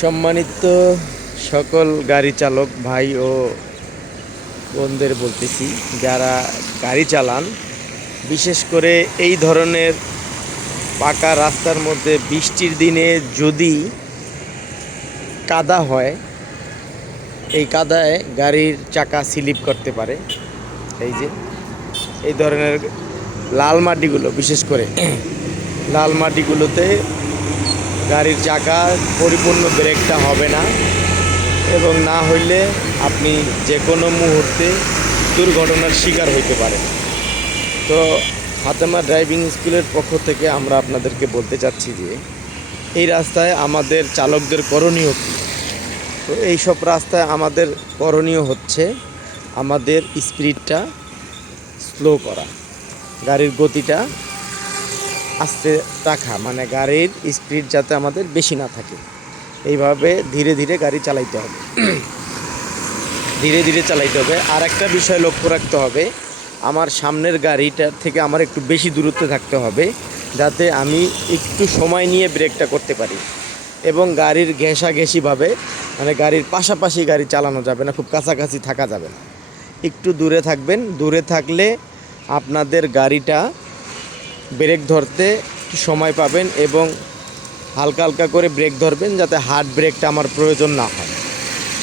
সম্মানিত সকল গাড়ি চালক ভাই ও বোনদের বলতেছি, যারা গাড়ি চালান, বিশেষ করে এই ধরনের পাকা রাস্তার মধ্যে বৃষ্টির দিনে যদি কাদা হয়, এই কাদায় গাড়ির চাকা স্লিপ করতে পারে। এই যে, এই ধরনের লাল মাটিগুলো, বিশেষ করে লাল মাটিগুলোতে গাড়ির চাকা পরিপূর্ণ ব্রেকটা হবে না এবং না হইলে আপনি যে কোনো মুহূর্তে দুর্ঘটনার শিকার হইতে পারেন। তো ফাতেমা ড্রাইভিং স্কুলের পক্ষ থেকে আমরা আপনাদেরকে বলতে চাচ্ছি যে, এই রাস্তায় আমাদের চালকদের করণীয় কী? তো এই সব রাস্তায় আমাদের করণীয় হচ্ছে আমাদের স্পিডটা স্লো করা, গাড়ির গতিটা আস্তে রাখা মানে গাড়ির স্পিড যাতে আমাদের বেশি না থাকে। এইভাবে ধীরে ধীরে গাড়ি চালাইতে হবে। ধীরে ধীরে চালাইতে হবে। আর একটা বিষয় লক্ষ্য রাখতে হবে, আমার সামনের গাড়িটার থেকে আমার একটু বেশি দূরত্বে থাকতে হবে, যাতে আমি একটু সময় নিয়ে ব্রেকটা করতে পারি। এবং গাড়ির ঘেঁষাঘেঁষিভাবে মানে গাড়ির পাশাপাশি গাড়ি চালানো যাবে না, খুব কাছাকাছি থাকা যাবে না। একটু দূরে থাকবেন। দূরে থাকলে আপনাদের গাড়িটা ব্রেক ধরতে সময় পাবেন এবং হালকা হালকা করে ব্রেক ধরবেন যাতে হার্ড ব্রেকটা আমার প্রয়োজন না হয়।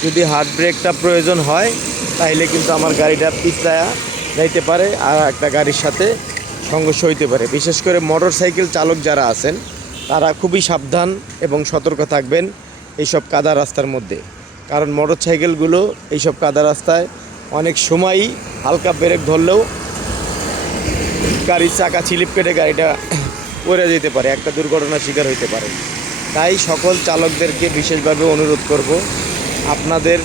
যদি হার্ড ব্রেকটা প্রয়োজন হয়, তাহলে কিন্তু আমার গাড়িটা পিছলায়া যাইতে পারে আর একটা গাড়ির সাথে সংঘর্ষ হইতে পারে। বিশেষ করে মোটর সাইকেল চালক যারা আছেন, তারা খুবই সাবধান এবং সতর্ক থাকবেন এইসব কাদা রাস্তার মধ্যে। কারণ মোটর সাইকেলগুলো এইসব কাদা রাস্তায় অনেক সময়ই হালকা ব্রেক ধরলেও গাড়ির চাকা ছিলিপ কেটে গাড়িটা পড়ে যেতে পারে, একটা দুর্ঘটনার শিকার হইতে পারে। তাই সকল চালকদেরকে বিশেষভাবে অনুরোধ করব, আপনাদের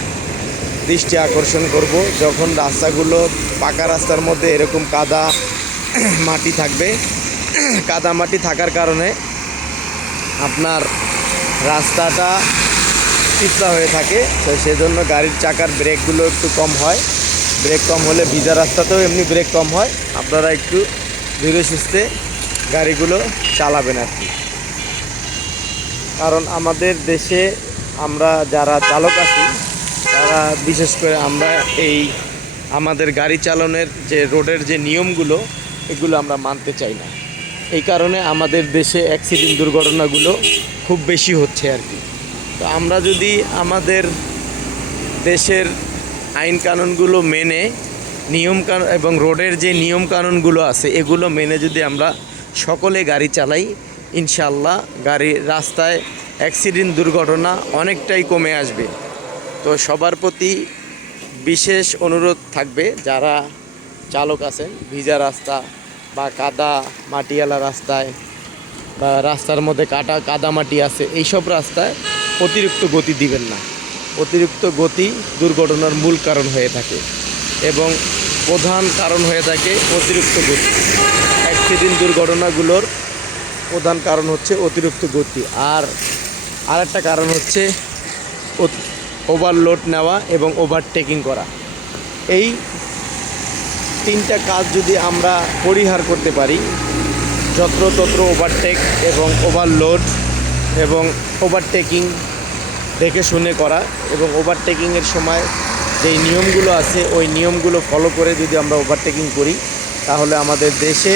দৃষ্টি আকর্ষণ করব, যখন রাস্তাগুলো পাকা রাস্তার মধ্যে এরকম কাদা মাটি থাকবে, কাদা মাটি থাকার কারণে আপনার রাস্তাটা পিছলা হয়ে থাকে, তো সেজন্য গাড়ির চাকার ব্রেকগুলো একটু কম হয়। ব্রেক কম হলে ভিজা রাস্তাতেও এমনি ব্রেক কম হয়। আপনারা একটু ধীরে সুস্থে গাড়িগুলো চালাবেন আর কি। কারণ আমাদের দেশে আমরা যারা চালক আছি, তারা বিশেষ করে আমরা এই আমাদের গাড়ি চালানোর যে রোডের যে নিয়মগুলো, এগুলো আমরা মানতে চাই না। এই কারণে আমাদের দেশে অ্যাক্সিডেন্ট দুর্ঘটনাগুলো খুব বেশি হচ্ছে আর কি। তো আমরা যদি আমাদের দেশের আইন কানুনগুলো মেনে নিয়ম কানুন এবং রোডের যে নিয়ম কানুনগুলো আছে, এগুলো মেনে যদি আমরা সকলে গাড়ি চালাই ইনশাল্লাহ গাড়ি রাস্তায় অ্যাক্সিডেন্ট, দুর্ঘটনা অনেকটাই কমে আসবে। তো সবার প্রতি বিশেষ অনুরোধ থাকবে, যারা চালক আছেন, ভিজা রাস্তা বা কাদা মাটিওয়ালা রাস্তায় বা রাস্তার মধ্যে কাটা, কাদা মাটি আছে, এইসব রাস্তায় অতিরিক্ত গতি দিবেন না। অতিরিক্ত গতি দুর্ঘটনার মূল কারণ হয়ে থাকে। এবং প্রধান কারণ হয়ে থাকে অতিরিক্ত গতি। অ্যাক্সিডেন্ট দুর্ঘটনাগুলোর প্রধান কারণ হচ্ছে অতিরিক্ত গতি। আর আরেকটা কারণ হচ্ছে ওভারলোড নেওয়া এবং ওভারটেকিং করা। এই তিনটা কাজ যদি আমরা পরিহার করতে পারি, যত্রতত্র ওভারটেক এবং ওভারলোড এবং ওভারটেকিং দেখে শুনে করা এবং ওভারটেকিংয়ের সময় যেই নিয়মগুলো আছে, ওই নিয়মগুলো ফলো করে যদি আমরা ওভারটেকিং করি, তাহলে আমাদের দেশে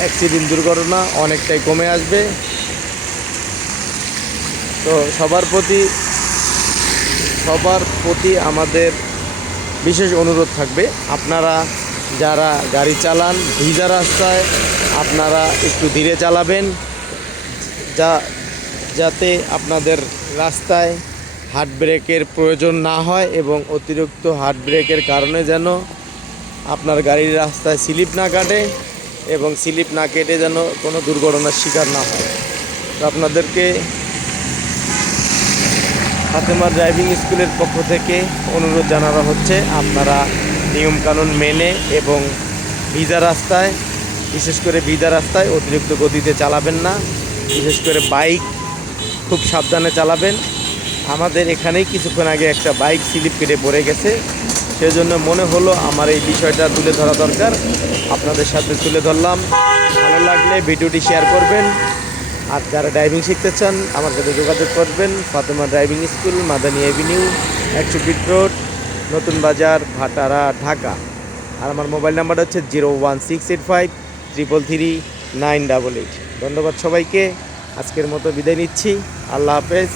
অ্যাক্সিডেন্ট দুর্ঘটনা অনেকটাই কমে আসবে। তো সবার প্রতি সবার প্রতি আমাদের বিশেষ অনুরোধ থাকবে, আপনারা যারা গাড়ি চালান, ভিজা রাস্তায়, আপনারা একটু ধীরে চালাবেন, যা, যাতে আপনাদের রাস্তায় হার্ড ব্রেকের প্রয়োজন না হয় এবং অতিরিক্ত হার্ড ব্রেকের কারণে যেন আপনার গাড়ির রাস্তায় স্লিপ না কাটে এবং স্লিপ না কেটে যেন কোনো দুর্ঘটনার শিকার না হয়। তো আপনাদেরকে ফাতেমা ড্রাইভিং স্কুলের পক্ষ থেকে অনুরোধ জানানো হচ্ছে, আপনারা নিয়মকানুন মেনে এবং ভিজা রাস্তায়, বিশেষ করে ভিজা রাস্তায় অতিরিক্ত গতিতে চালাবেন না। বিশেষ করে বাইক খুব সাবধানে চালাবেন। আমাদের এখানেই কিছুক্ষণ আগে একটা বাইক স্লিপ কেটে পড়ে গেছে। সেজন্য মনে হলো আমার এই বিষয়টা তুলে ধরা দরকার। আপনাদের সাথে তুলে ধরলাম। ভালো লাগলে ভিডিওটি শেয়ার করবেন। আর যারা ড্রাইভিং শিখতে চান, আমার সাথে যোগাযোগ করবেন। Fatema driving school Madani avenue একশো ফিট রোড নতুন বাজার, ভাটারা, ঢাকা। আর আমার মোবাইল নাম্বার হচ্ছে zero one six eight five triple three nine double eight. ধন্যবাদ সবাইকে। আজকের মতো বিদায় নিচ্ছি। আল্লাহ হাফেজ।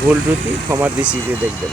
ভুল রুটি ক্ষমার দৃষ্টিতে দেখবেন।